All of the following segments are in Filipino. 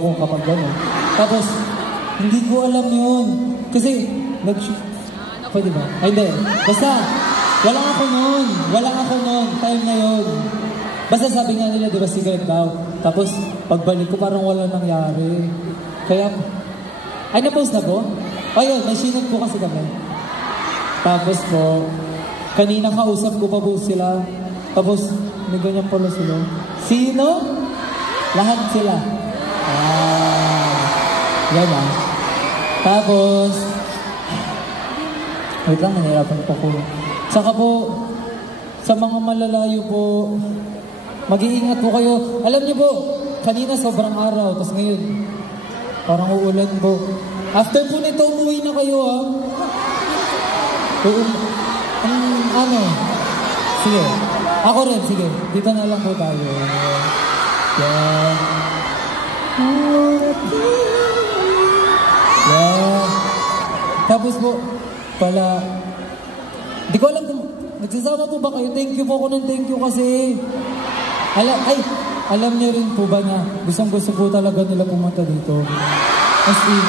ako kapag gano'n. Tapos, hindi ko alam yun. Kasi, pwede ba? Ay, hindi. Basta, wala ako noon. Time na yun. Basta sabi nga nila, di ba, secret daw. Tapos, pagbalik ko, parang wala nangyari. Kaya, ay, na-post na po? Ayun, may sinod po kasi kami. Tapos po, kanina kausap ko pa po sila. Tapos, may ganyan pala sila. Sino? Lahat sila. Yan ah. Tapos, wait lang, nanirapan po ko. Saka po, sa mga malalayo po, mag-iingat po kayo. Alam niyo po, kanina sobrang araw, tapos ngayon, parang uulan po. After po nito, umuwi na kayo ah. Ano? Sige. Ako rin, sige. Dito na lang po tayo. Yeah. Yeah. Tapos po, pala, di ko alam kung, nagsasama po ba kayo? Thank you po ako ng thank you kasi, alam niyo rin po ba na gustong-gusto po talaga nila pumunta dito. As in,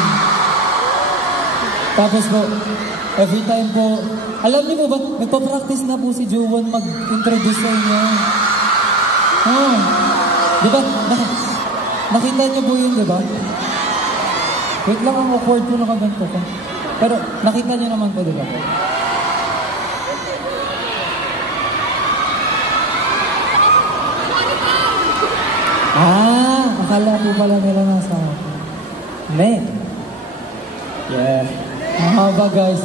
tapos po, every time po, alam niyo po ba, nagpa-practice na po si Juwan mag-introduce sa inyo. Di ba? Nakita niyo po yun, di ba? Wait lang, ang awkward po nakaganto ko. Pero nakita niyo naman po, di ba? Akala po pala nila nasa ako. Man. Yeah. Mahaba guys.